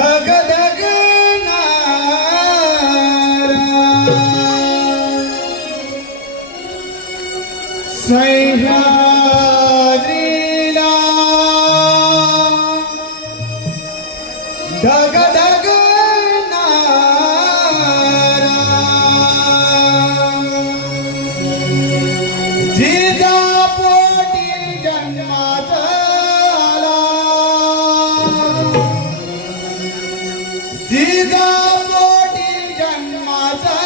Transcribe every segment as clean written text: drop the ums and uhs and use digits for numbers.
धग धग सह्याद्रीला धग धग जिजा पोटी जन्माचा जिजा पोटी जन्माचा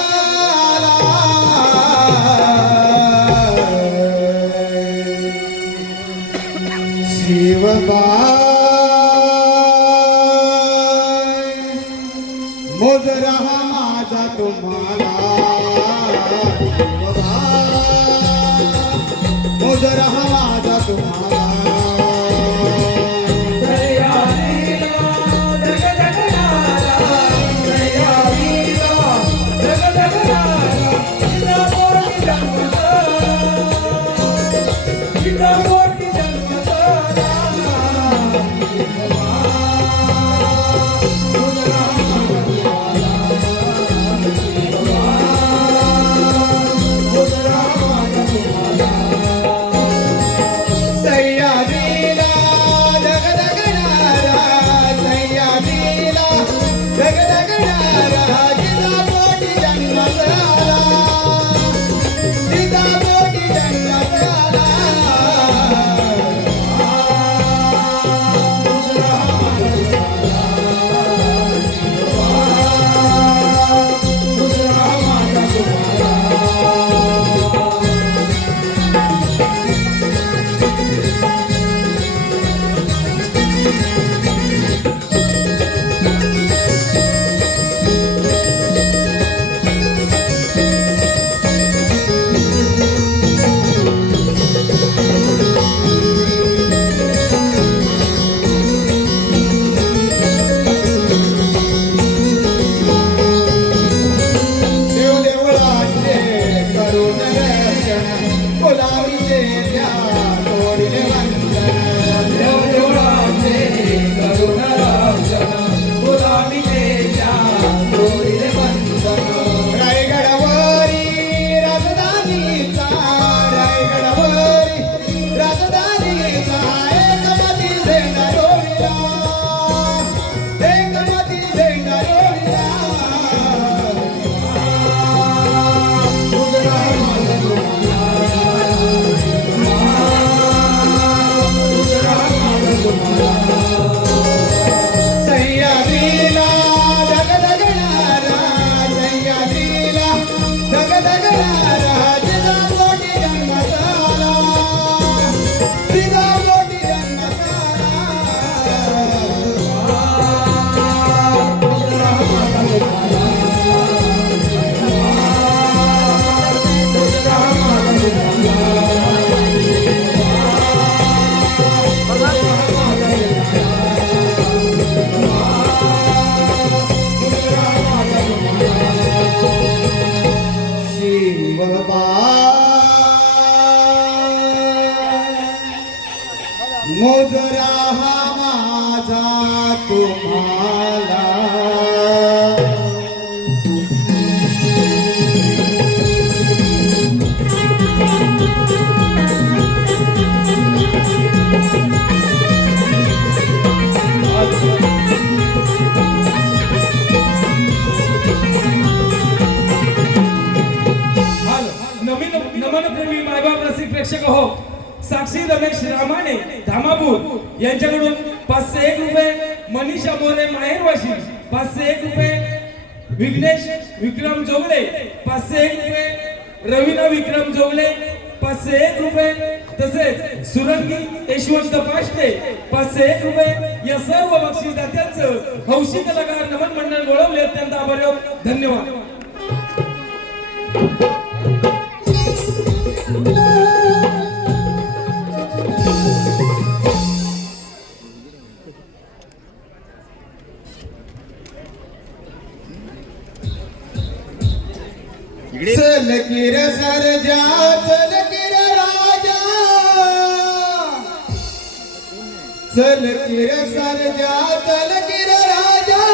शिवबाई मोजरा माझा तुम्हाला मोजरा माझा तुम्हाला मोजरा हा माझा तुम्हाला नमनप्रेमी मायबाप रसिक प्रेक्षक हो, साक्षी रमेश रामाने धामापूर यांच्याकडून 501 रुपये, मनीषा मोरे माहेरवाशी 501 रुपये, विघ्नेश विक्रम जोगले 501 रुपये, रवीना विक्रम जोगले 501 रुपये, तसेच सुरंगी यशवंत पाष्टे 501 रुपये या सर्व बक्षीसदात्यांचं हौशी कलाकार नमन मंडळ गोळवले अत्यंत आभारी आहोत. धन्यवाद. चल किर सरजा चल किर राजा चल किर सरजा चल किर राजा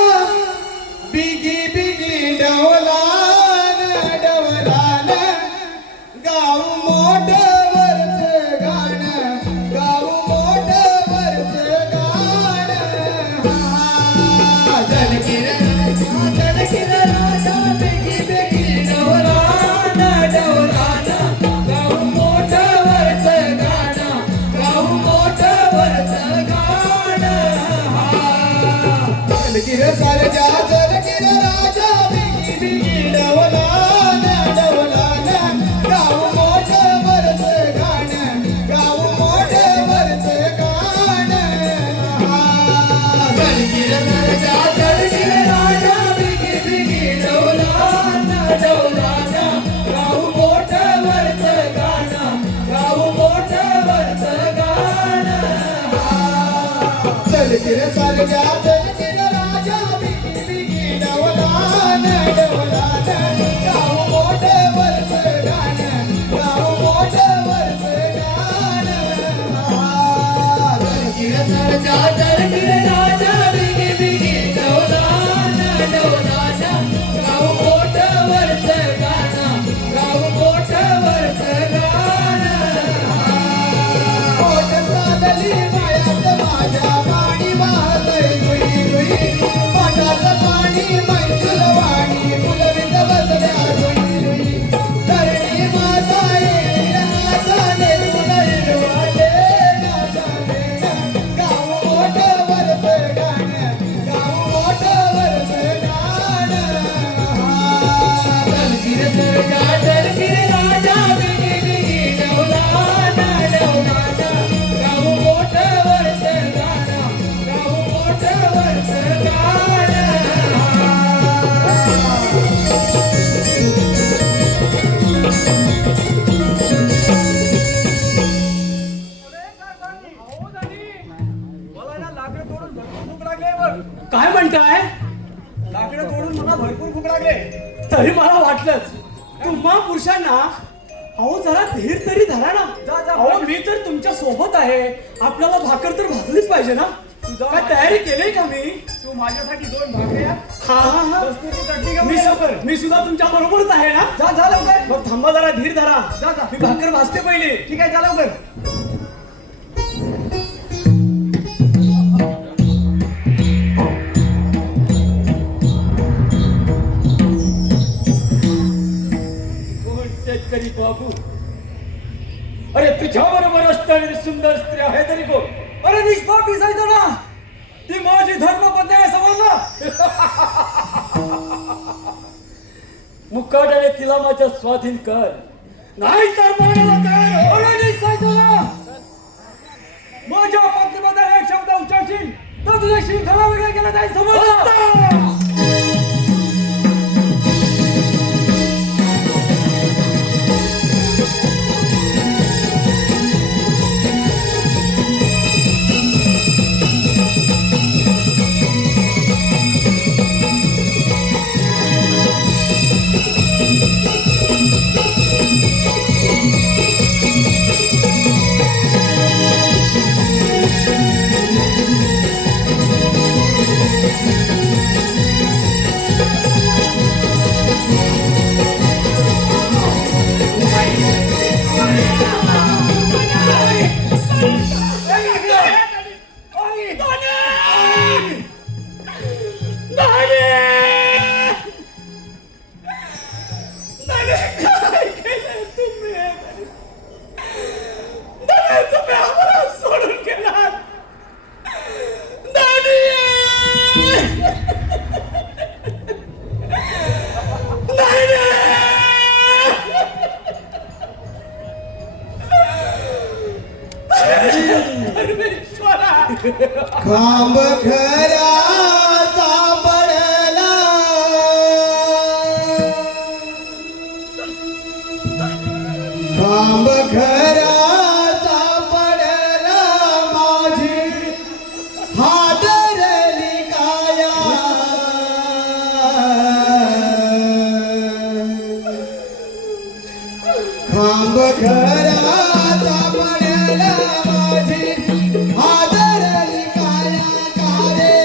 चलकिर सरजा चलकिर राजा बिगी बिगी डवलान डवलान गाव मोठं वरचं गाणं गाव मोठं वरचं गाणं चलकिर सरजा चलकिर राजा बिगी बिगी डवलान डवलान गाव मोठं वरचं गाणं गाव मोठं वरचं गाणं मोठ चालली मायात माझ्या पाणी वाहतय गुई गुई पाटाचं पाणी मैथुल वाणी फुलवित बसल्या गुई गुई धरणी माझा येईल नाचाने तुला हिरवाटे नाचाने गाव मोठं वरचं गाणं गाव मोठं वरचं गाणं चलकिर सरजा चलकिर राजा बिगी बिगी डवलान डवलान गाव मोठं वरचं गाणं गाव मोठं वरचं गाणं मला ना लाकडं तोडून भरपूर भूक लागले बरं. काय म्हणताय? लाकडं तोडून मला भरपूर भूक लागले. तरी मला वाटलंच तुम्हा पुरुषांना अहो जरा धीर तरी धरा ना. जा, जा. अहो मी तर तुमच्या सोबत आहे. आपल्याला भाकर तर भाजलीच पाहिजे ना. जा. काय तयारी केली का मी? तू माझ्यासाठी 2 भाकऱ्या हा हा हा वस्तूची चटणी घेऊन ये लवकर. मी सुद्धा तुमच्या बरोबरच आहे ना. जा जा लवकर. मग थांबा जरा धीर धरा. जा, जा. मी भाकर भाजते पहिले. ठीक आहे जा लवकर. कोण शेतकरी बाबू? अरे तुझ्या बरोबर असताना सुंदर स्त्री आहे तरी कोण? अरे निष्पाप दिसायचं ना. ती माझी धर्मपत्नी आहे समजलं. मुकाट्याने तिला माझ्या स्वाधीन कर, नाही तर मारायला तयार हो. अरे निष्पायचं ना. माझ्या पत्नीबद्दल एक शब्द उच्चारशील तर तुझ्या शिवखला वगैरे केला जाईल समजलं. खांब खराचा पडला खांब खराचा पडला माझी हादरली काया खांब खराचा पडला माझी हादरली काया कारे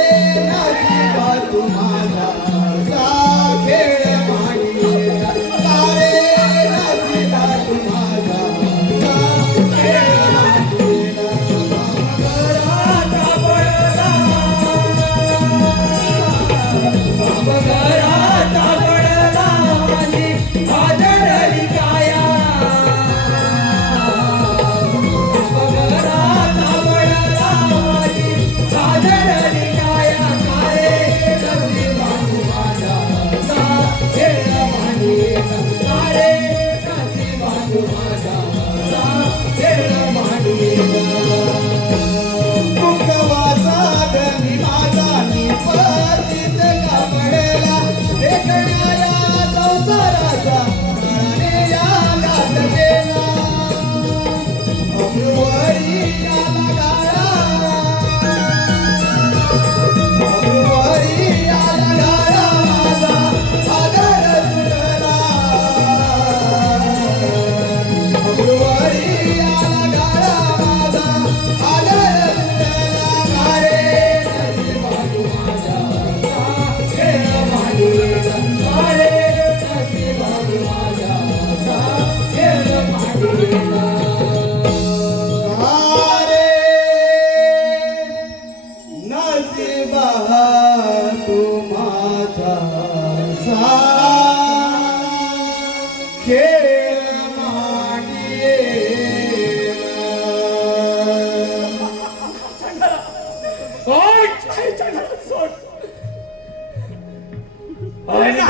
नाही चंडाला सोड. आणि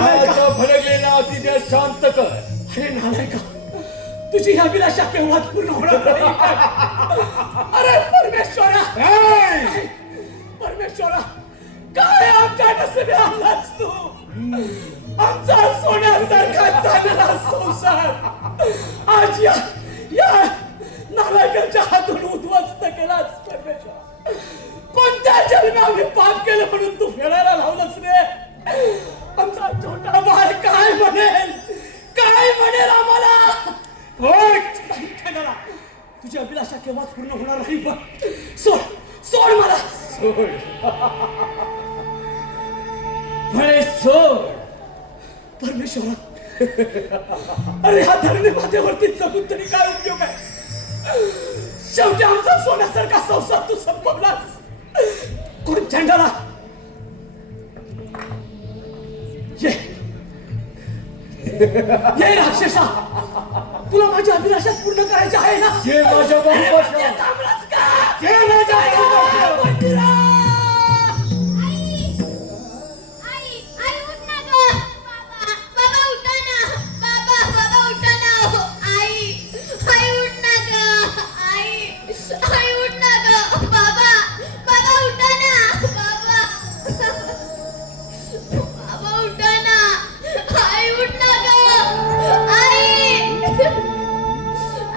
भडकलेला तिथे शांत कर. अरे नालायका, तुझी ही अभिलाषा केव्हाच पूर्ण होणार नाही. अरे परमेश्वरा, परमेश्वरा, काय आमच्या नशिबी आणलास तू? आमचा सोन्यासारखा चाललेला संसार आज या नालायकाच्या हातून उद्ध्वस्त केलास. परमेश्वरा, कोणत्या जन्मी आम्ही पाप केलं म्हणून तू फेडायला लावलंस रे? आमचा छोटा बाळ काय म्हणेल, काय म्हणेल आम्हाला? तुझी अभिलाषा केव्हाच पूर्ण होणार नाही. पण सोड, सोड मला, सोड. म्हणे सोड. परमेश्वरा. अरे हा धरणी माझ्यावरती जगून तरी काय उपयोग आहे? शेवटी आमचा सोन्यासारखा संसार तू संपवलास. कोण चंडाला? ये राक्षसा, तुला माझी अभिलाषा पूर्ण करायची आहे ना? जे माझ्या बाहुपासून थांबलास का? जे माझ्या बाहुपासून मंदिरा! आई उठ ना ग. बाबा उठा ना. बाबा उठा ना. आई उठ ना ग. आई उठ ना ग. बाबा उठा ना. बाबा उठा ना. आई उठ ना ग.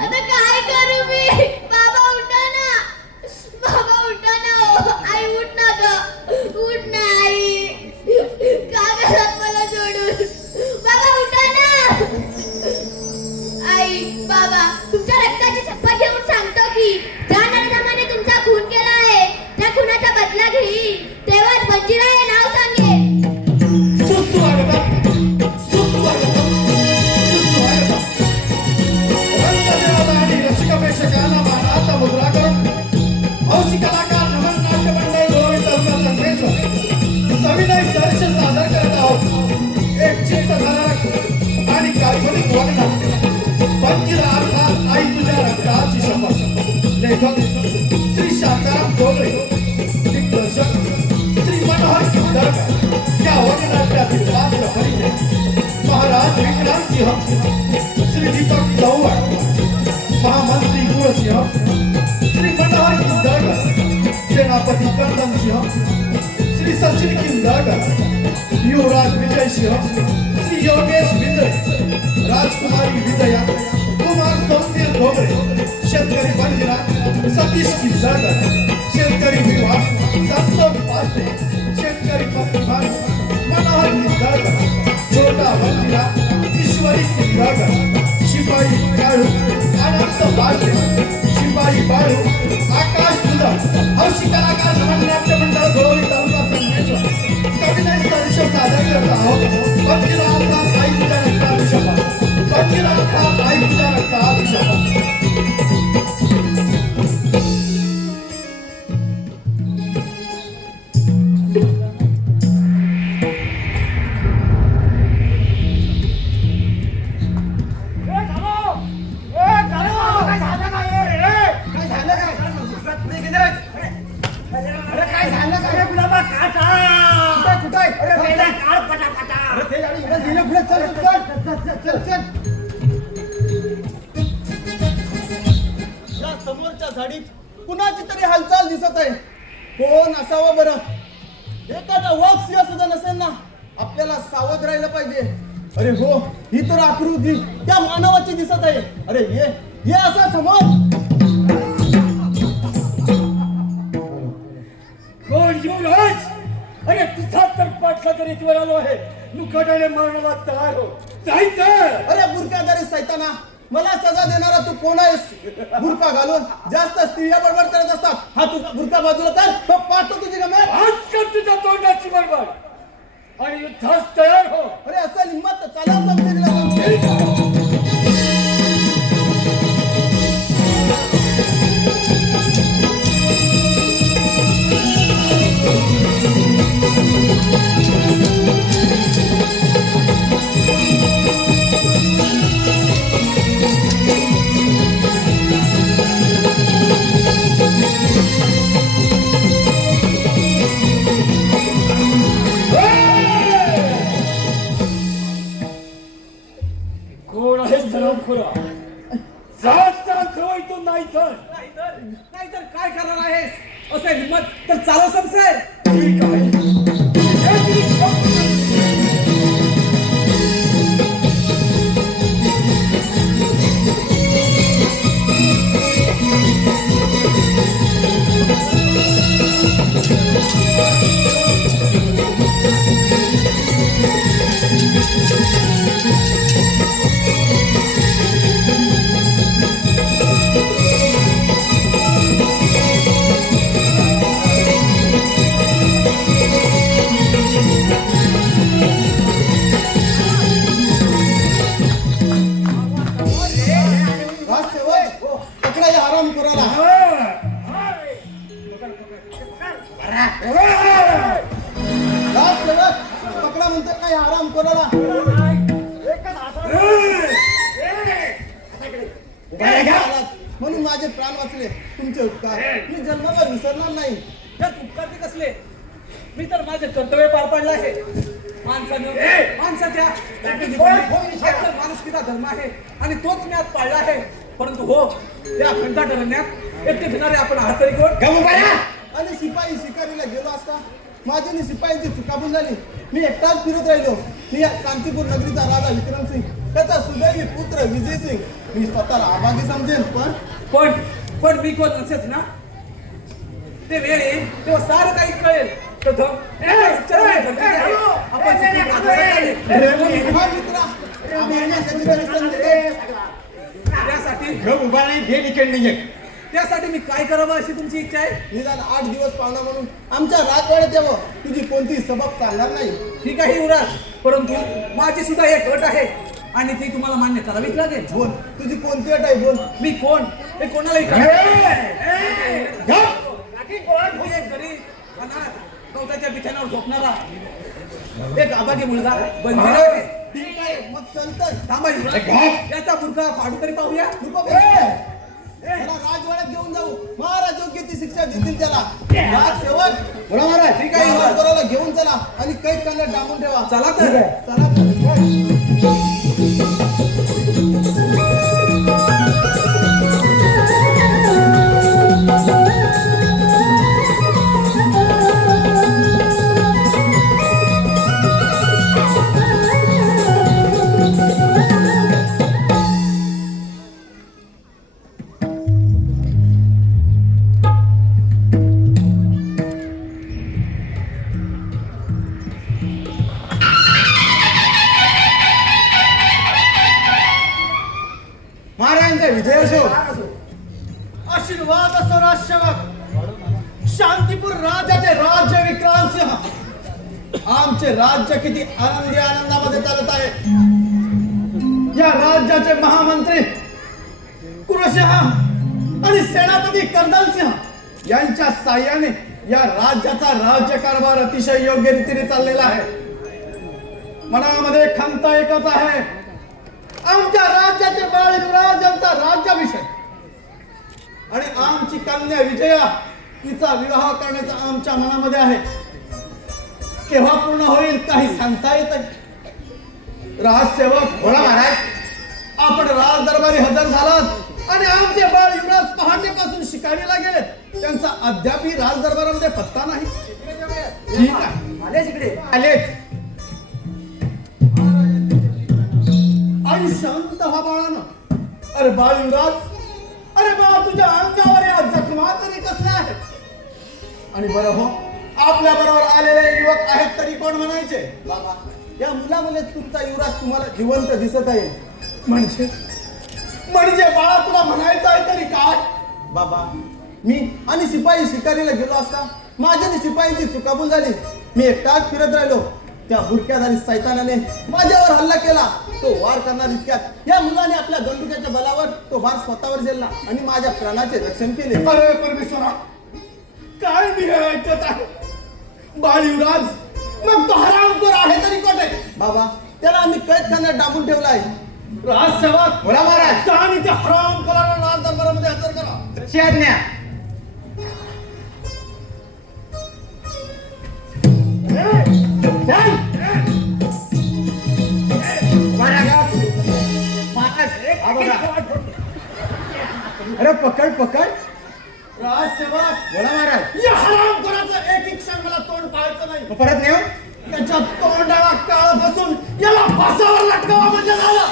आता काय करू मी? बाबा उठा ना. आई उठ ना ग. उठ ना आई. का घरात मला सोडून? बाबा उठा ना. आई, बाबा, तुमच्या रक्ताची शपथ घेऊन सांगतो की ज्या नरदमाने तुमचा खून केला आहे त्या खुनाचा बदला घेईन. तेव्हाच मंजिरा हे नाव सांगेन. सुस्वागतम, सुस्वागतम, सुस्वागतम. रंगदेवाला आणि रसिक प्रेक्षकांना मानाचा मुद्रा करून हौशी कलाकार नमन नाट्य मंडळ गोविंद तालुका संगमेश्वर सविनय सहर्ष सादर करत आहोत. एक चित्तधारक आणि काल्पनिक वगनाट्य पंजिरा अर्थात आई तुझ्या रक्ताची शपथ. लेखक श्री शांताराम डोंगरे, दिग्दर्शक श्री मनोहर किंदरकर. या वगनाट्यातील पात्र परिचय: महाराज विक्रांतसिंह, श्री दीपक चव्हाण, महामंत्री गुणसिंह, श्री मनोहर किंदरकर, सेनापती कंदनसिंह, श्री सचिन किंदरकर, युवराज विजयसिंह, श्री योगेश बिंद्रे, राजकुमारी विजया, कुमार सौंदर्य डोंगरे, शेतकरी बंजिरा सतीश किंदरकर, शेतकरी विवाह संतोष पाटे, शेतकरी पत्रकार मनोहर किंदरकर, छोटा बंजिरा ईश्वरी किंदरकर, शिपाई काळू अनंत पाटे, शिपाई बाळू आकाश दुधर. हौशी कलाकार नमन नाट्य मंडळ गोविंद तालुका संगमेश्वर सविनय सहर्ष सादर करत आहोत. बंजिरा अर्थात आई तुझ्या रक्ताची शपथ. बंजिरा अर्थात आई तुझ्या रक्ताची शपथ. या समोरच्या झाडीत कुणाची तरी हालचाल दिसत आहे. कोण असावं बरं? एखादा वाघ सिंह सुद्धा नसेल ना? आपल्याला सावध राहिलं पाहिजे. अरे हो, ही तर आकृती त्या मानवाची दिसत आहे. अरे ये असं समोर. कोण युवराज? अरे तुझा तर पाठला तरी इथवर आलो आहे. मुकाट्याने मारणाला तयार हो. जायचं. अरे बुरकादारी सैताना, मला सजा देणारा तू कोण आहेस? बुरका घालून जास्त स्त्रिया बडबड करत असतात. हा तुझा बुरका बाजूला कर, तो पाहतो तुझी गमेर. आजकाल तुझ्या तोंडाची बडबड आणि युद्धास तयार हो. अरे असं हिंमत चालत जमते. काय हिम्मत तर चालव समसाय. ठीक आहे. राजसेवक पकडा या आराम करायला. राजसेवक पकडा म्हणतात काय आराम करायला. म्हणून माझे प्राण वाचले. तुमचे उपकार मी जन्माला विसरणार नाही. त्यात उपकार ते कसले. मी तर माझे कर्तव्य पार पाडलं आहे. माणसाच्या माणुसकीचा धर्म आहे आणि तोच मी आज पाळला आहे. परंतु हो त्या खंडाट रण्यात एकटे भिणारे आपण आहात तरी कोण. आणि शिपाई शिकारीला गेलो असता माझी आणि शिपायांची चुकाबून झाली. मी एकटाच फिरत राहिलो. मी या कांतीपूर नगरीचा राजा विक्रमसिंग, त्याचा सुदैवी पुत्र विजय सिंग. मी स्वतःला अभागी समजेन, पण मी कोण नसेच ना. ते वेळ येईल तेव्हा सारं काही कळेल. प्रथम आपण चुकी प्राधान्य द्यावी. हा मित्रा, आम्हाला त्याची गरज समजते. त्यासाठी मी काय करावं अशी तुमची इच्छा आहे. निदान 8 दिवस पाहुणा म्हणून आमच्या राजवाड्यात यावं. तुझी कोणतीही सबब चालणार नाही. ठीक आहे युवराज, परंतु माझी सुद्धा एक अट आहे आणि ती तुम्हाला मान्य करावीच लागेल. बोल, तुझी कोणती अट आहे? बोल. मी कोण हे कोणालाही मी एक गरीब अनाथ गवताच्या बिछाण्यावर झोपणारा एक अभागी मुलगा बंदिर आहे. ठीक आहे, मग चलतं. थांबा युवराज, याचा बुरखा फाडू तरी पाहूया. त्याला राजवाड्यात घेऊन जाऊ. महाराज योग्य ती शिक्षा देतील त्याला. राजसेवक महाराज ठीक आहे. राजबरोला घेऊन चला आणि कैद करण्यात डांबून ठेवा. चला तर. चला महाराजांचा विजय असो. आशीर्वाद असो राजसेवक. शांतीपूर राजाचे राज्य विक्रांतसिंह. आमचे राज्य किती आनंदी आनंदामध्ये चालत आहे. या राज्याचे महामंत्री कुरसिंह आणि सेनापती कर्दल सिंह यांच्या साह्याने या राज्याचा राज्यकारभार अतिशय योग्य रीतीने चाललेला आहे. मनामध्ये खंत एकच आहे, आमच्या राज्याचे बाळ युवराज यांचा राज्याभिषेक आणि आमची कन्या विजया तिचा विवाह करण्याचा आमच्या मनामध्ये आहे. केव्हा पूर्ण होईल काही सांगता येत नाही. राजसेवक बोला महाराज, आपण राज दरबारी हजर झालात आणि आमचे बाळ युवराज पहाटेपासून शिकारीला गेले. त्यांचा अद्यापही राज दरबारामध्ये पत्ता नाही. ठीक आहे, आलेच इकडे आलेच. आई शांत व्हा बाळानं. अरे बाळ युवराज, अरे बाळ तुझ्या अंगावर या जखमा तरी कसल्या आहेत. आणि बरं हो, आपल्या बरोबर आलेले युवक आहेत तरी कोण म्हणायचे. बाबा, या मुलामुळे तुमचा युवराज तुम्हाला जिवंत दिसत आहे. म्हणजे बाळा तुला म्हणायचं आहे तरी काय. बाबा, मी आणि शिपाई शिकारीला गेलो असता माझ्या आणि शिपाईची चुकाबून झाली. मी एकटाच फिरत राहिलो. त्या बुरक्याधारी सैतानाने माझ्यावर हल्ला केला. तो वार करणार इतक्यात या मुलाने आपल्या दंडुक्याच्या बलावर तो वार स्वतःवर झेलला आणि माझ्या प्राणाचे रक्षण केले. अरे परमेश्वरा, काय मी हे ऐकत आहे. बाळ युवराज, मग तो हरामखोर आहे तरी कोठे. बाबा, त्याला आम्ही कैद करण्यात डांबून ठेवला आहे. राजसेवक बोला महाराज, आणि त्या हरामखोराला राज दरबारामध्ये हजर करा. शेरण्या अरे पकड पकड. राजसेवक बोला महाराज, या परत नेऊ त्याच्या तोंडाला काळ बसून याला फासावर लटकावा म्हणजे झालं.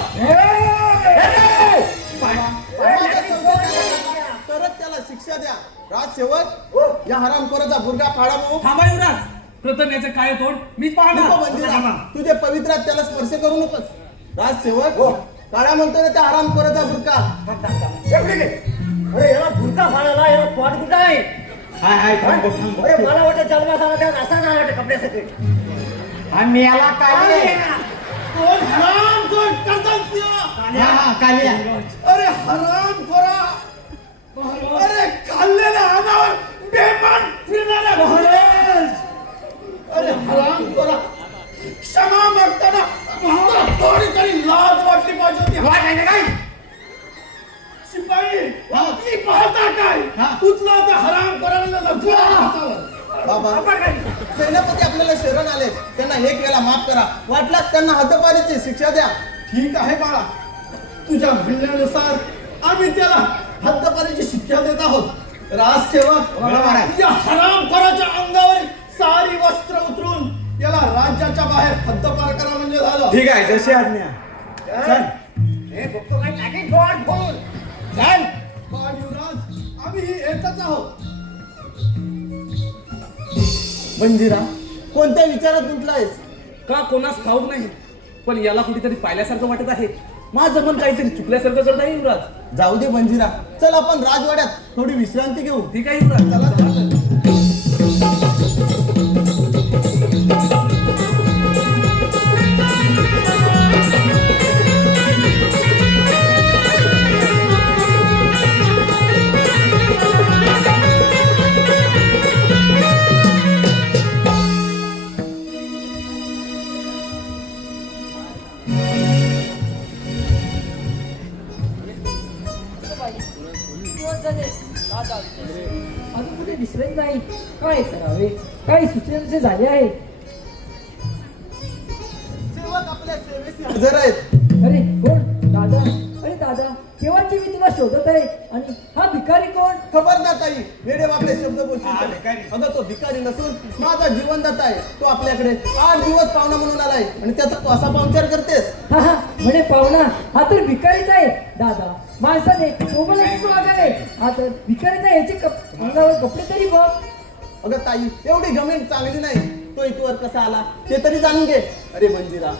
तरच त्याला शिक्षा द्या. राजसेवक या हरामखोराचा बुरगा फाडा मग. थांबा युवराज, प्रथम याचं काय तोड मीच नको पाहणार. बंदिरा, तुझे पवित्रात त्याला स्पर्श करू नकोस. राजसेवक काळा म्हणतोय ना त्या हरामखोराचा बुरका. अरे याला भुरका फाडायला याला तोंड कुठं आहे? अरे मला वाटतं जन्मात आला त्या असा नाही वाटत कपड्यासाठी. आणि याला काय कोण हरामखोर कालिया अरे हरामखोरा. अरे खाल्लेल्या अन्नावर बेमान फिरणारा घोडेज. अरे हरामखोरा, क्षमा मागताना मला थोडी तरी लाज वाटली पाहिजे होती. शिपाई ती पाहता काय तुझला त्या हरामखोराला बाबा सेनापती आपल्याला शरण आले, त्यांना एक वेळा माफ करा. वाटल्यास त्यांना हद्दपारीची शिक्षा द्या. ठीक आहे बाळा, तुझ्या म्हणण्यानुसार आम्ही त्याला हद्दपारीची शिक्षा देत आहोत. राजसेवक या हरामखोराच्या अंगावर सारी वस्त्र उतरून याला राज्याच्या बाहेर हद्दपार करा म्हणजे झालं. ठीक आहे, जशी आज्ञा. हे बघतो काय टाकीन गोड फोन. चल बाळ युवराज, आम्ही येतच आहोत. बंजिरा, कोणत्या विचारात गुंतलायस? का कोणास ठाऊक नाही, पण याला कुठेतरी पाहिल्यासारखं वाटत आहे. माझं मन काहीतरी चुकल्यासारखं करत आहे युवराज. जाऊ दे बंजिरा, चल आपण राजवाड्यात थोडी विश्रांती घेऊ. ठीक आहे युवराज, चला. अजून कुठे दिसलेच नाही. काय करावे, काही सुचनेचे झाले आहे. सेवक आपल्या सेवेशी हजर आहेत. अरे कोण? दादा. अरे दादा, केव्हाची मी तुला शोधत आहे. आणि हा भिकारी कोण? खबरदार ताई, वेडे वाकडे शब्द बोलतो. अगं तो भिकारी नसून माझा जीवनदाता आहे. तो आपल्याकडे 8 दिवस पाहुणा म्हणून आलाय आणि त्याचा तू असा पाहुणचार करतेस. हा हा, म्हणे पाहुणा. हा तर भिकारीच आहे. दादा, माणसाने सोबत वागावे. हा तर भिकारीचा याचे अंगावर कपडे तरी बघ. अगं ताई, एवढी घमेंड चांगली नाही. तो इथवर कसा आला ते तरी जाणून घे. अरे मंजिरा,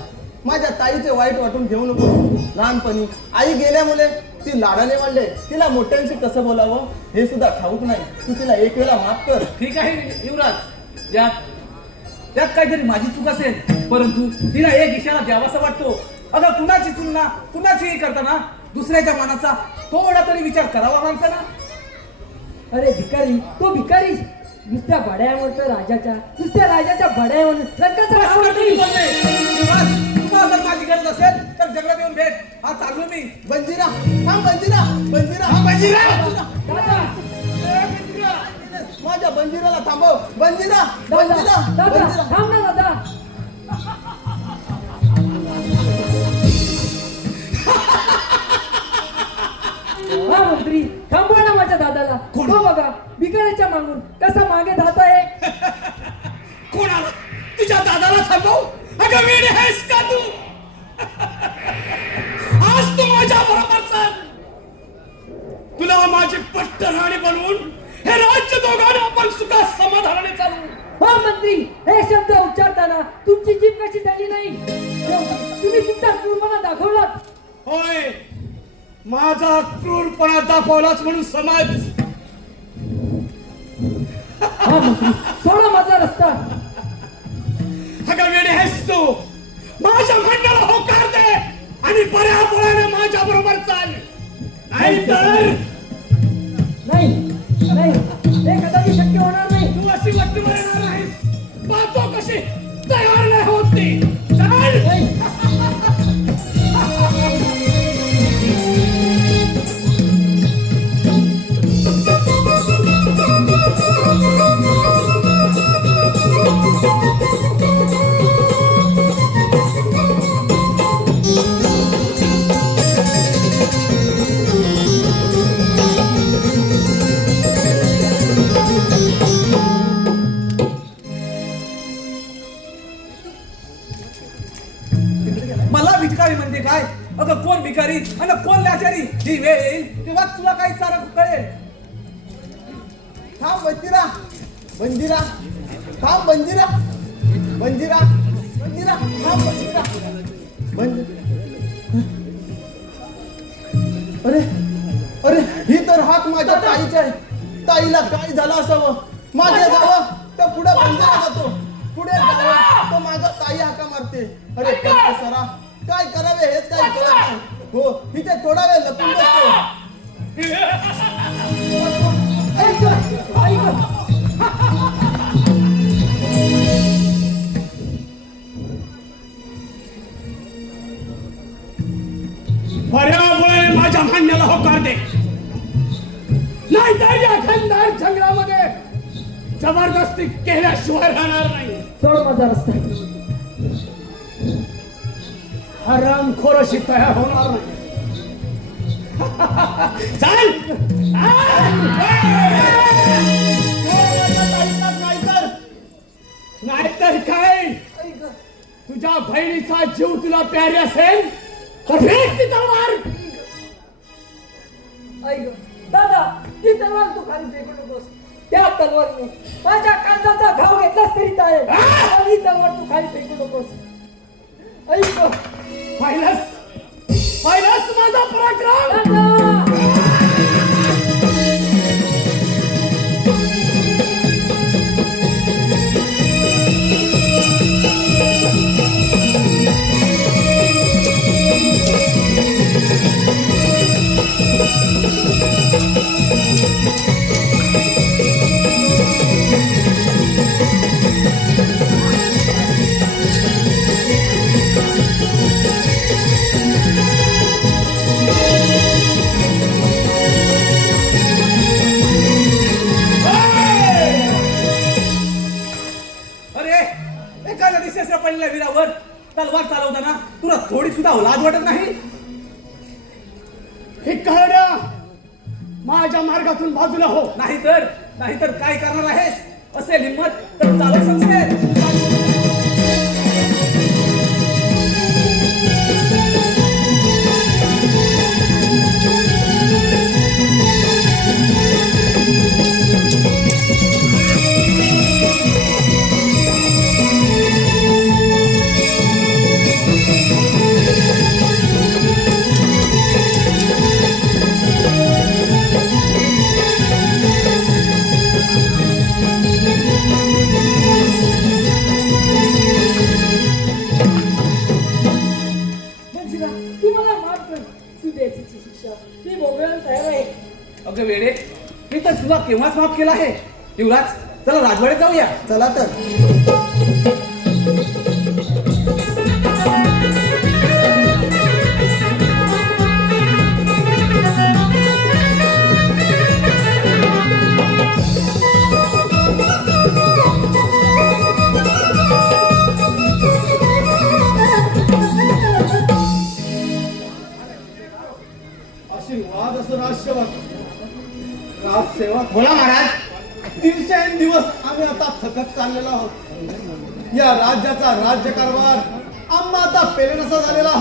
माझ्या ताईचे वाईट वाटून घेऊ नको. लहानपणी आई गेल्यामुळे ती लाडाने वाढले. तिला मोठ्यांशी कसं बोलावं हे सुद्धा ठाऊक नाही. तू तिला एक वेळा माफ कर. ठीक आहे युवराज, यात काहीतरी माझी चूक असेल, परंतु तिला एक इशारा द्यावासा वाटतो. अगं कुणाची तुलना कुणाचीही करताना दुसऱ्याच्या मनाचा थोडा तरी विचार करावा माणसाला. अरे भिकारी, तो भिकारी नुसत्या बड्यावर तर राजाच्या, नुसत्या राजाच्या बड्यावर रंगाचा असं करतो मी बोलणे. युवराज, तुम्हाला जर माझी गरज असेल तर जंगलात येऊन भेट. हा चाललो मी. बंजिरा, हा बंजिरा, बंजिरा, दादा, माझ्या बंजिराला थांबव. बंजिरा, दादा, बंजिरा, दादा, बंजिरा. थांब ना दादा. हा मंत्री, थांबवा ना माझ्या दादाला. हो बघा, भिकाऱ्याच्या मागून कसा मागे धात आहे. कोणाला? तुझ्या दादाला थांबव? अगं वेडे आहेस का तू? आज तू माझ्या बरोबर चल. तुला माझी पट्ट राणी बनवून हे राज्य दोघांना आपण सुखा समाधानाने चालू. हो मंत्री, हे शब्द उच्चारताना तुमची जीभ कशी झाली नाही? तुम्ही तुमचा क्रूरपणा दाखवलात. होय, माझा क्रूरपणा दाखवलाच म्हणून समज. हा मंत्री, सोडा माझा रस्ता. अगं वेडे आहेस तू? माझ्या म्हणण्याला होकार दे आणि बऱ्या बोळ्याने माझ्या बरोबर चाल. नाहीतर नाही नाही, हे कदाचित शक्य होणार नाही. तू अशी वट्टी मारणार आहेस. पाहतो कशी तयार नाही होत ती. चल. नाही. अगं कोण भिकारी आणि कोण लाचारी जी वेळ येईल तेव्हा तुला काही सारं कळेल. थांब बंजिरा, बंजिरा, थांब बंजिरा, बंजिरा, बंजिरा, थांब बंजिरा, अरे अरे ही तर हाक माझ्या ताईची आहे. ताईला काय झालं असावं? मागे जावं तर पुढे बंजिरा जातो, पुढे जावं तर माझा ताई हाका मारते. अरे सरा काय करावे हेच काही कळत नाही. हो इथे थोडा वेळ लपून बसतो. पर्यावरण माझ्या म्हणण्याला होकार दे, नाहीतर या खंडार जंगलामध्ये जबरदस्ती केल्याशिवाय राहणार नाही. सोड माझा रस्ता. हरामखोराशी तयार होणार नाही. चाल नाहीतर काय, तुझ्या बहिणीचा जीव तुला प्यारी असेल तर फेक ती तलवार. ऐक दादा, ती तलवार तू खाली फेकू नकोस. त्या तलवारीने माझ्या कांदाचा घाव घेतलास तरी चालेल, पण ही तलवार तू खाली फेकू नकोस. ऐक पाहिलंस माझा पराक्रम. दादा, पडलेल्या वीरावर तलवार चालवताना तुला थोडी सुद्धा लाज वाटत नाही? हे कळलं, माझ्या मार्गातून बाजूला हो, नाहीतर काय करणार आहेस? असेल हिम्मत तर चालव संस्कार. अगं वेडे, मी तर तुला केव्हाच माफ केला आहे. युवराज, चला राजवाड्यात जाऊया. चला तर. आशीर्वाद असो राजसेवक. बोला महाराज. दिवसेंदिवस आम्ही आता थकत चाललेलो आहोत. या राज्याचा राज्यकारभार आम्हा आता पेरेनसा झालेला.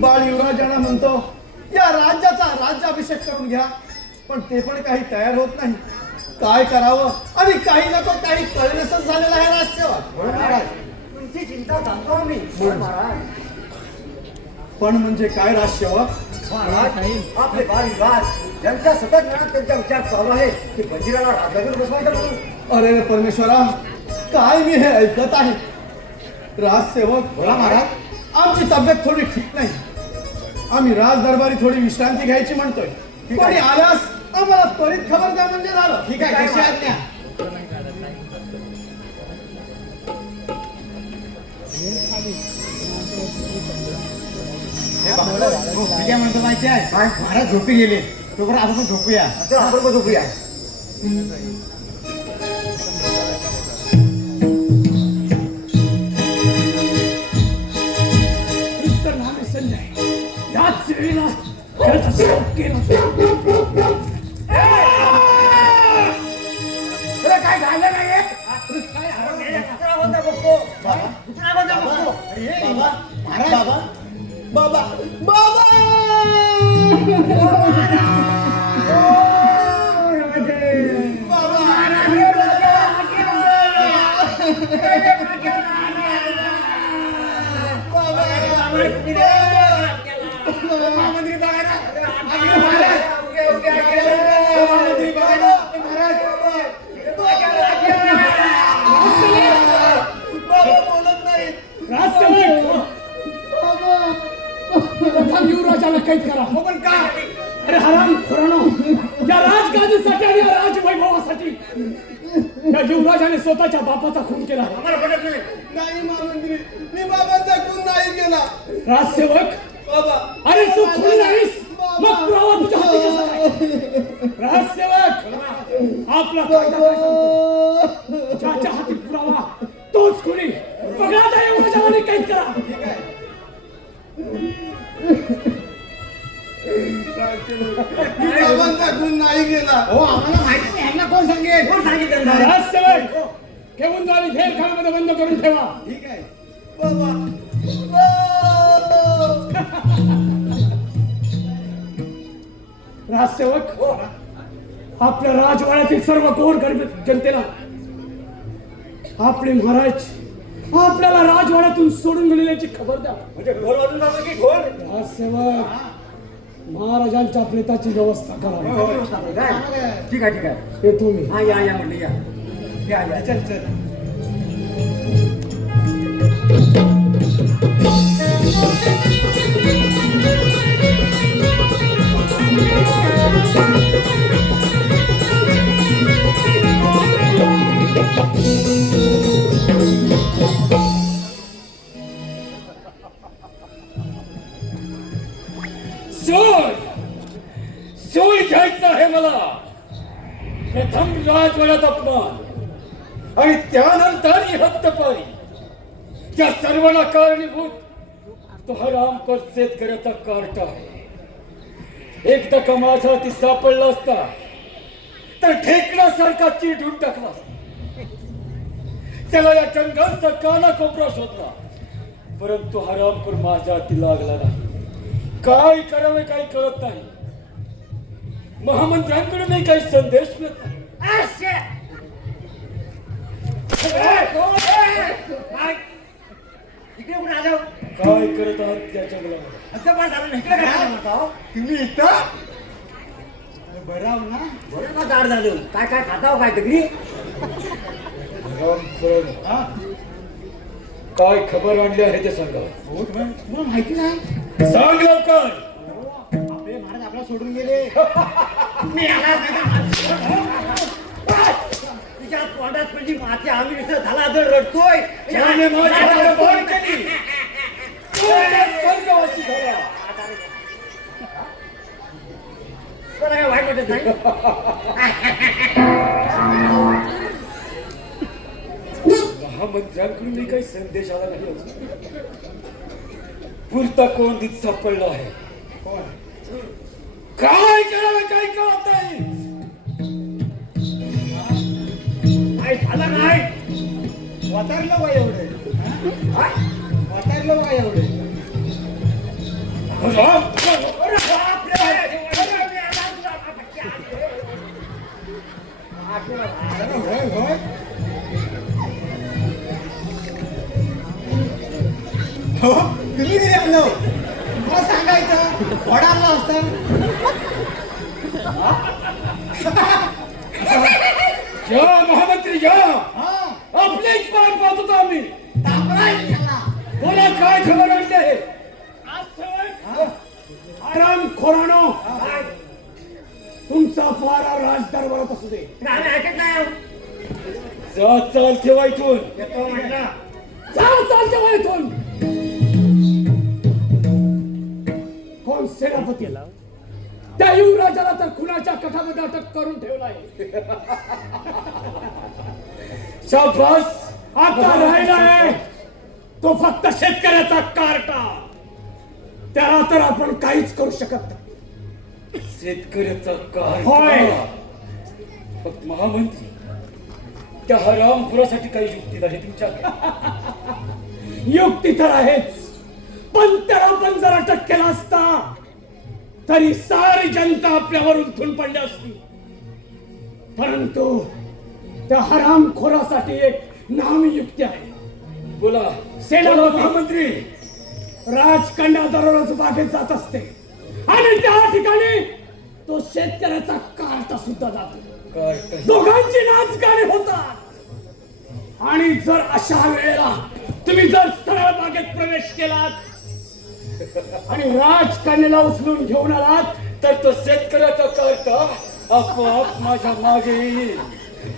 बाळ युवराजांना म्हणतो या राज्याचा राज्याभिषेक करून घ्या, पण ते पण काही तयार होत नाही. काय करावं आणि काही नको काही कळणसच झालेलं आहे राजसेवक. तुमची चिंता जाणतो मी महाराज. पण म्हणजे काय राजसेवक? महाराज, आपले बाल युवराज यांच्या सतत मनात त्यांचा विचार चालू आहे की बंजिराला राजाकडे बसवायचं म्हणून. अरे परमेश्वरा, काय मी हे ऐकत आहे. राजसेवक, बोला महाराज. आमची तब्येत थोडी ठीक नाही. आम्ही राज दरबारी थोडी विश्रांती घ्यायची म्हणतोय. कोणी आल्यास आम्हाला त्वरित खबर द्या म्हणजे झालं. ठीक आहे, कशी आज्ञा. मी काय म्हणतो माहिती आहे? महाराज झोपी गेले, तोपर्यंत आपण पण झोपूया. आपण पण झोपूया. मिस्टर नामे संजय याच वेळेला खेळाचा शौक केला. तुला काय झालं नाही? दुसरा बंदा बघतो. बाबा, महाराज बाबा, बाबा बाबा प्रथम युवराजाला कैद करा. पण का? अरे हराम खोरानो, या राजगादीसाठी आणि या राजवैभवासाठी या युवराजाने स्वतःच्या बापाचा खून केला. नाही महामंत्री, मी बाबाचा खून नाही केला. राजसेवक, बाबा अरे तू खून नाहीस, मग पुरावा तुझ्या हाती कसा काय? राजसेवक, आपला कायदा काय सांगतो? ज्याच्या हाती पुरावा तोच खुनी. पकडा त्या युवराजाला कैद करा. मी बाबांचा खून नाही केला. राजसेवक, घेऊन जा आणि जेलखान्यामध्ये बंद करून ठेवा. ठीक आहे बाबा. राजसेवक, आपल्या राजवाड्यातील सर्व गोरगरीब जनतेला आपले महाराज आपल्याला राजवाड्यातून सोडून गेलेल्याची खबर द्या. राजसेवक, महाराजांच्या प्रेताची व्यवस्था करा. ठीक आहे ठीक आहे. हे तुम्ही हा या या म्हटलं या. चल चल. सोय घ्यायचा आहे मला. प्रथम राजवाड्यात अपमान आणि त्यानंतर ही हद्दपारी. या सर्वांना कारणीभूत तो हरामखोर शेतकऱ्याचा कार्ट आहे. एकदा का माझा हाती सापडला असता तर ठेकण्यासारखा चिडून टाकला असता. त्याला या जंगलचा कानाकोपरा शोधला, परंतु हरामखोर माझ्या हाती लागला नाही. काय करावे काही कळत नाही. महामंत्र्यांकडूनही काही संदेश मिळत नाही. काय करत आहात त्या जंगलामध्ये? तुम्ही इथं बराव ना. बरं जाड झालं. काय काय खाताव काय तरी? काय खबर आणली आहे ते सांगा. तुम्हाला माहिती नाही. सांग लवकर. आपले महाराज आपल्याला सोडून गेले. तुझ्या तोंडात म्हणजे माती आम्ही विसर झाला तर रडतोय. त्याने माझी हात बाहेर केली. तो स्वर्गवासी झाला. कोणा काय वाईट वाटत नाही. महामंत्र्यांकडूनही काही संदेश आला नाही अजून. पुरता कोण दित सापडला आहे. काय करावं काही कळत नाही. काय झालं नाही. वातारलं बा एवढे. वातारलं बा एवढे. होय होय. हो तुम्ही घरी आलो. मला सांगायचं वडाला असतं. या महामंत्री या. आपलेच पाठ पाहत होतो आम्ही. बोला काय खबर आणली आहे. आराम खोरानो, तुमचा फारा राजदरबारात असू दे. आम्ही ऐकत नाही. जा चाल ठेवा इथून. येतो म्हटलं. जा चाल ठेवा इथून. कोण सेनापती? त्या युवराजाला तर खुनाच्या कठामध्ये अटक करून ठेवला आहे. शाबास. आता राहिला आहे तो फक्त शेतकऱ्याचा कार्टा. त्याला तर आपण काहीच करू शकत नाही. शेतकऱ्याचा होय. फक्त महामंत्री, त्या हरामखोरासाठी काही युक्ती नाही तुमच्याकडे? युक्ती तर आहेच, पण त्याला पण जर अटक केला असता तरी सारी जनता आपल्यावर उलथून पडली असती. परंतु त्या हरामखोरासाठी एक नामी युक्ती आहे. बोला. सेनापती महामंत्री राजकन्या दररोज बागेत जात असते आणि त्या ठिकाणी तो शेतकऱ्याचा कार्टा सुद्धा जातो. दोघांची नाचगाणी होतात. आणि जर अशा वेळेला तुम्ही जर सरळ बागेत प्रवेश केलात आणि राजकन्याला उचलून घेऊन आलात तर तो शेतकऱ्याचा कार्टा आपोआप माझ्या मागे येईल.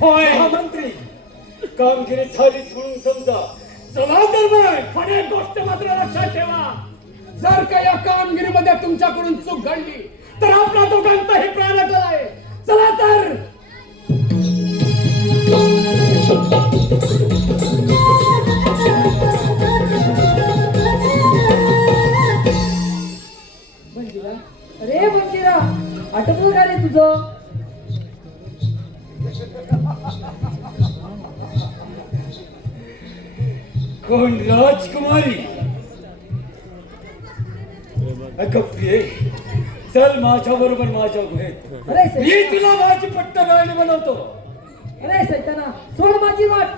होय महामंत्री कामगिरी झालीच म्हणून समजा. चला तर मग. पण एक गोष्ट मात्र लक्षात ठेवा, जर का या कामगिरीमध्ये तुमच्याकडून चूक घडली तर आपल्या दोघांचाही प्राण अटळ आहे. चला तर. मंजिरा, अरे मंजिरा, आटपलं का रे तुझं? कोण राजकुमारी? अगं प्रिये, चल माझ्या बरोबर माझ्या गुहेत. अरे मी सैताना, तुला माझी पट्टराणी बनवतो. अरे सैताना, सोड माझी वाट.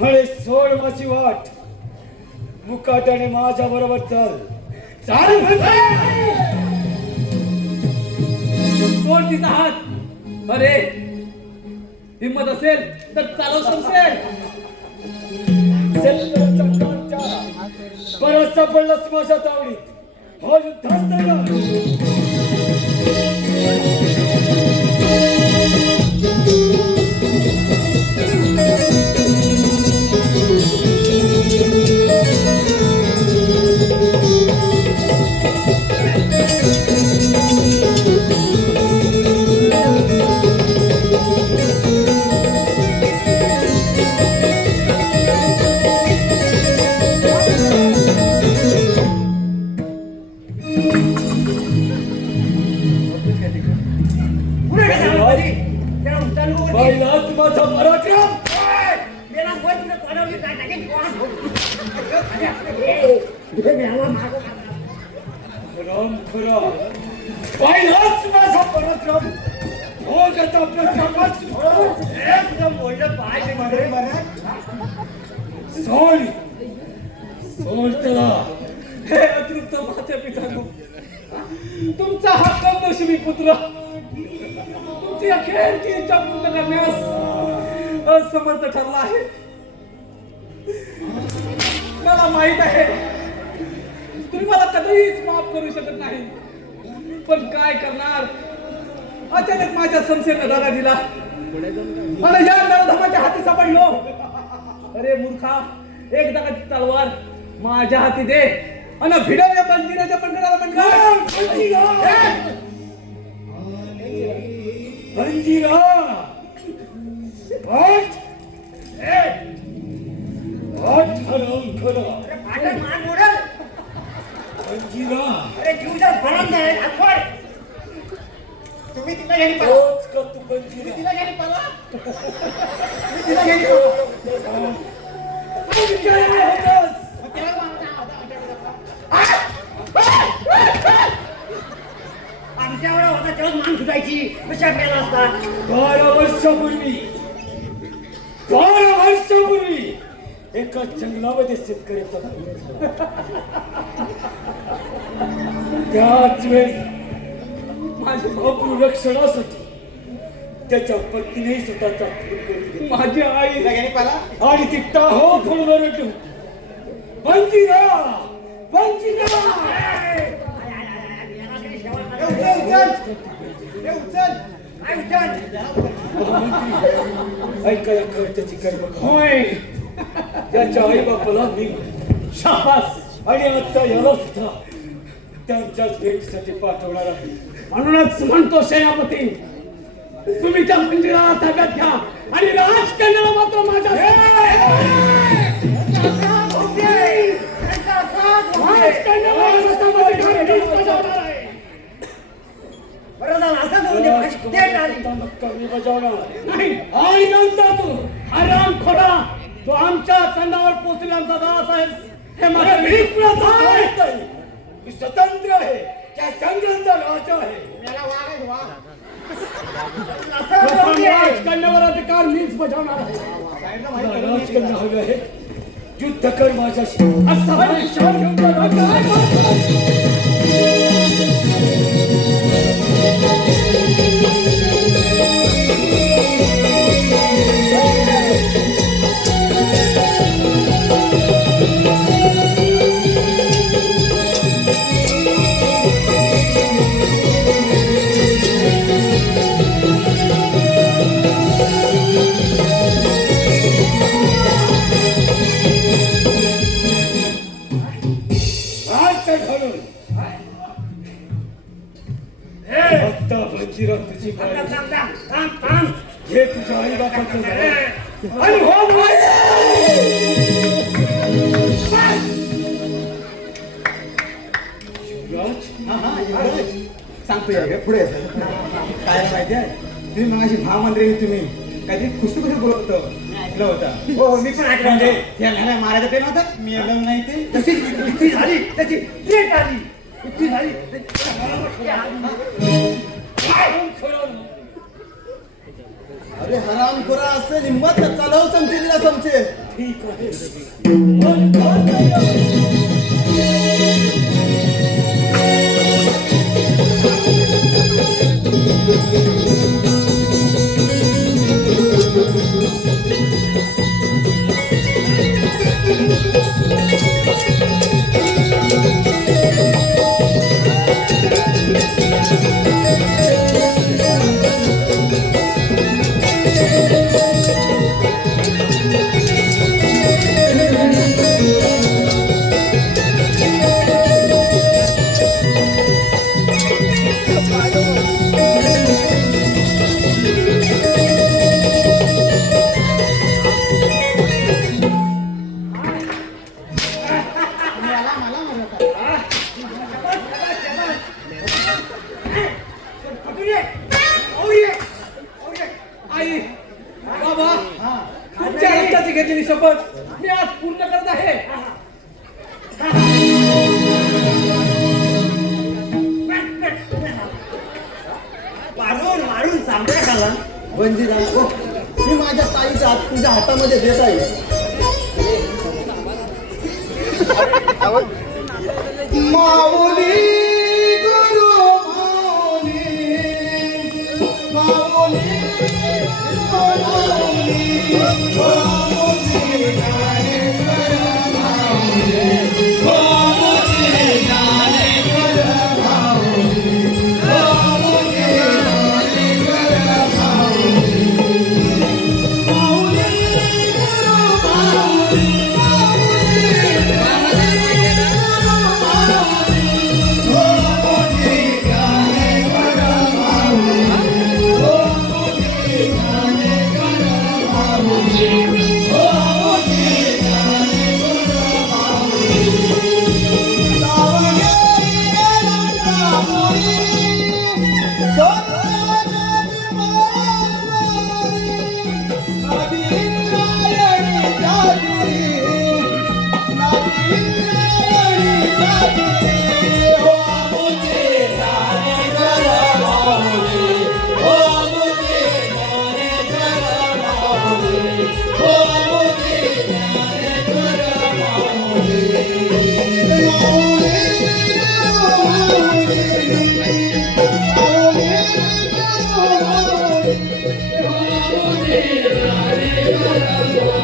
फळे सोड माझी वाट. मुकाट्याने माझ्या बरोबर चल. चाल सोड तिचा हात. अरे हिम्मत असेल तर चालव शमशेर. शेतकऱ्याच्या काळच्या परत सापडलास माझ्या तावडीत. हो युद्धात तयार. पुढे गेला मध्ये. त्याला उचलून वर घे. पाहिलात माझा पराक्रम. मेला वर तुला तोंडावर काय टाकेन, कोणास ठाऊक. ए, मेला मागं मागं. राम खरा. पाहिलाच माझा पराक्रम. हो गता आपल्या कामात. एकदम बोललं पाय मध्ये. सोड. सोड त्याला. हे अतृप्त मात्या पितानो, तुमचा हा कमनशिबी पुत्र तुमची अखेरची इच्छा पूर्ण करण्यास असमर्थ ठरला आहे. मला माहित आहे तुम्ही मला कधीच माफ करू शकत नाही, पण काय करणार. अचानक माझ्या संशयाने धागा दिला आणि या नरधमाच्या हाती सापडलो. अरे मूर्खा, एक दगाची तलवार माझ्या हाती दे आणि भिडवल्या मंजिराच्या पंकडाला मंजिरा. हट. हट हराम खरा. अरे फाटक मान मोडल. मंजिरा. अरे जीवचा भरण नाही. आठवड. तुम्ही तिला घरी पळा. तोच का तू मंजिरा? तिला घरी पळा. तिला घरी पळा. काय होतंस? त्याला मारता. आमच्या एवढा होता तेव्हा मान सुटायची. कशा मेला असता. 12 वर्षापूर्वी एका जंगलामध्ये शेतकऱ्याचा खून झाला. त्याच वेळी माझ्या बापू रक्षणासाठी त्याच्या पत्नीने स्वतःचा खून करून माझी आई आणि ती टाहो फोनवर रडली. मंजिरा. मंजिरा. काय विचार. ऐकायला त्याची कर्म. होय त्याच्या आई बापाला मी शाबास. आणि आता याला सुद्धा त्यांच्याच भेटीसाठी पाठवणार आहे. म्हणूनच म्हणतो सेनापती, तुम्ही त्या मंदिराला ताब्यात घ्या आणि राजकन्याला मात्र माझ्या राजकन्याला हातामध्ये घालून बजावणार आहे. बरं झालं असं जाऊ दे. ते टाळी. नक्का मी बजावणार. नाही आणि नंतर तू हराम खोडा तो आमच्या चंदावर पोचलेला आमचा दादासाहेब हे माझ्या विकुळाचा माणूस नाही. मी स्वतंत्र आहे, त्या चंद्राचा राजा आहे. प्रथम राजकन्यावर अधिकार मीच बजावणार आहे. मला राजकन्या हवी आहे. युद्ध कर माझ्याशी असा हा विचार घेऊन जा तुझी हे तुझ्या आई बापाचं आणि हो सांगतो या पुढे काय माहिती आहे तुम्ही माझी महामंत्री तुम्ही काहीतरी खुशी बोलत होतं ऐकलं होतं हो मी पण ऐकलं म्हणजे त्या मारायचं ते नव्हतं मी ऐकलं नाही ते तशी झाली त्याची डेट आली इतकी झाली अरे हराम खोरा असेल हिंमत चालव समजे दिला समजे ठीक आहे आई बाबा तुमच्या रक्ताची घेतलेली शपथ मी आज पूर्ण करत आहे मारून मारून चांगल्या खाला बंजी झाला मी माझ्या ताईचा हात तुझ्या हातामध्ये देत आहे माऊली गुरु माऊली माऊली Oh,